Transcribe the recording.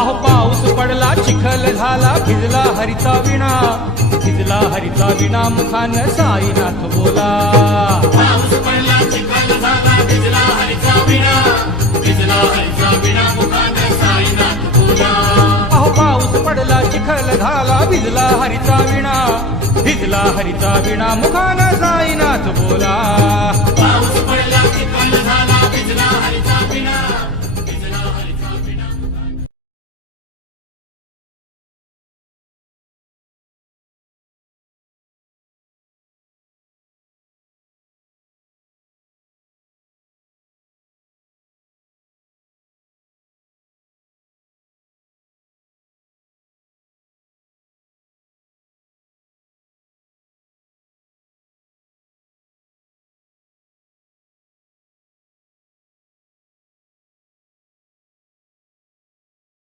अहो पाऊस पडला चिखल झाला भिजला हरीचा विणा, भिजला हरीचा विणा मुखानं साईनाथ बोला. पाऊस पडला चिखल झाला भिजला हरीचा विणा, भिजला हरीचा विणा मुखानं साईनाथ बोला. अहो पाऊस पडला चिखल झाला भिजला हरीचा विणा, भिजला हरीचा विणा मुखानं साईनाथ बोला.